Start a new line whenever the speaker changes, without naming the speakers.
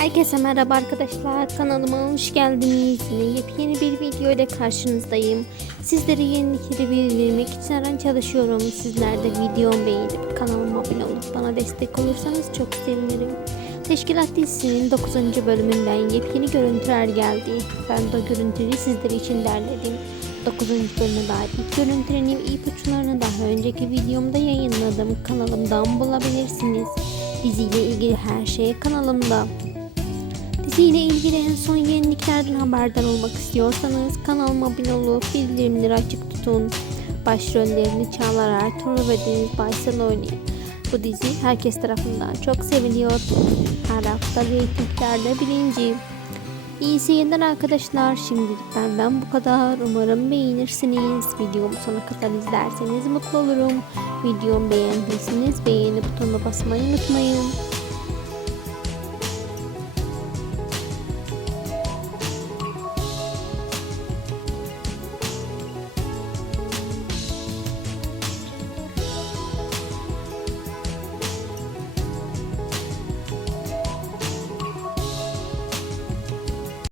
Herkese merhaba arkadaşlar kanalıma hoş geldiniz. Yepyeni bir video ile karşınızdayım. Sizlere yenilikleri bildirmek için her an çalışıyorum. Sizler de videomu beğenip kanalıma abone olup bana destek olursanız çok sevinirim. Teşkilat dizisinin 9. bölümünden yepyeni görüntüler geldi. Ben de görüntüleri sizler için derledim. 9. bölüme dair ilk görüntülerin ipuçlarını daha önceki videomda yayınladım. Kanalımdan bulabilirsiniz. Diziyle ilgili her şey kanalımda. Diziyle ilgili en son yeniliklerden haberdar olmak istiyorsanız kanalıma abone olup bildirimleri açık tutun. Başrollerini Çağlar Ertuğrul ve Deniz Baysal oynuyor. Bu dizi herkes tarafından çok seviliyor. Her hafta reytinglerde birinci. İyi seyirler arkadaşlar. Şimdilik benden bu kadar. Umarım beğenirsiniz. Videomu sona kadar izlerseniz mutlu olurum. Videomu beğendiyseniz beğeni butonuna basmayı unutmayın.